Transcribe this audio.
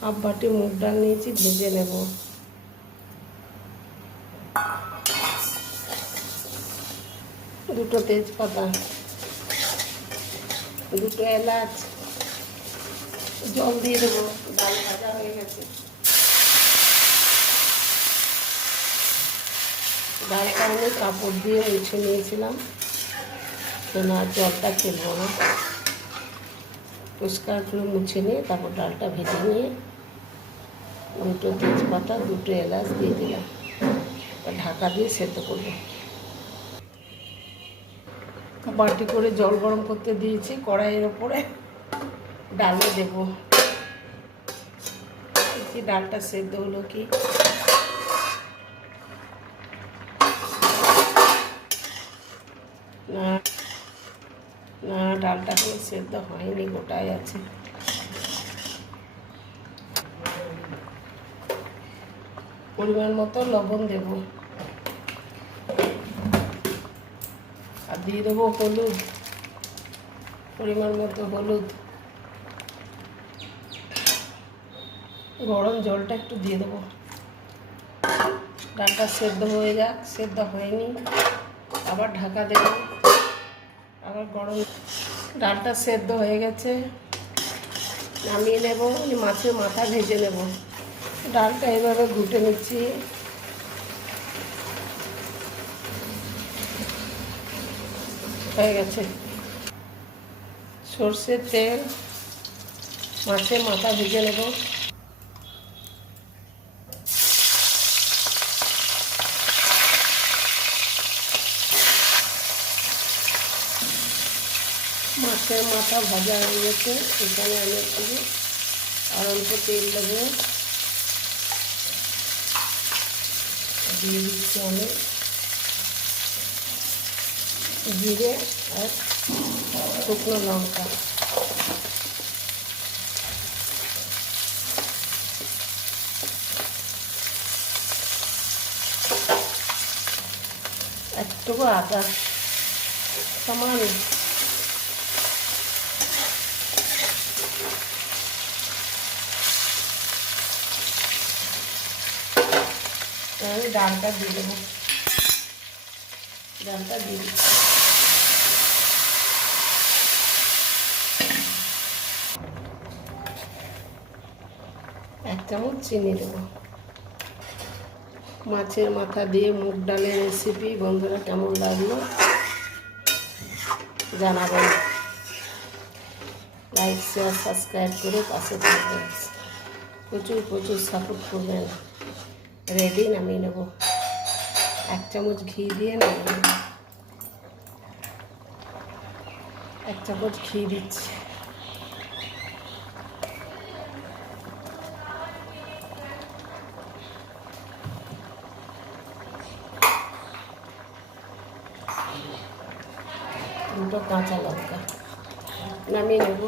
Half বাটি মুগ ডাল নিয়েছি, ভেজে নেব। দুটো তেজপাতা, দুটো এলাচ, জল দিয়ে দেবো, ডাল ভাজা হয়ে গেছে। ডালটা আমি কাপড় দিয়ে মুছে নিয়েছিলাম তো না জলটা ফেলব না করে মুছে নিয়ে তারপর ডালটা ভেজে নিয়ে দুটো তেজপাতা, দুটো এলাচ দিয়ে দিলাম। ঢাকা দিয়ে সেদ্ধ করব। বাটি করে জল গরম করতে দিয়েছি, কড়াইয়ের ওপরে ডালে দেব। দেখি ডালটা সেদ্ধ হলো কি। না না, ডালটা কোনো সেদ্ধ হয়নি, গোটাই আছে। পরিমাণ মতো লবণ দেব। আর দিয়ে দেবো হলুদ। পরিমাণ মতো হলুদ। গরম জলটা একটু দিয়ে দেবো। ডালটা সেদ্ধ হয়ে যাক, সেদ্ধ হয়নি। আবার ঢাকা দেবো। আবার গরম ডালটা সেদ্ধ হয়ে গেছে। নামিয়ে নেব মাছের মাথা ভেজে নেব। ডালটা এভাবে ঘুটে নিচ্ছি। হয়ে গেছে। সর্ষের তেল, মাছের মাথা ভেজে নেব। মাছের মাথা ভাজা হয়ে গেছে। এখানে আমি একটু আর অল্প তেল দেবো। দিয়ে দিচ্ছি আমি জিরে আর শুকনো লঙ্কা। একটুকু আদা। সামান্য আমি ডালটা দিয়ে দেবো। ডালটা দিয়ে দিচ্ছি। এক চামচ চিনি দেবো। মাছের মাথা দিয়ে মুগ ডালের রেসিপি বন্ধুরা কেমন লাগল জানাবেন। লাইক শেয়ার সাবস্ক্রাইব করে পাশে থাকবেন। প্রচুর প্রচুর সাপোর্ট করবেন। রেডি নামিয়ে নেব। এক চামচ ঘি দিয়ে নামিয়ে নেব। এক চামচ ঘি দিচ্ছি। দুটো কাঁচা লঙ্কা। নামিয়ে নেব।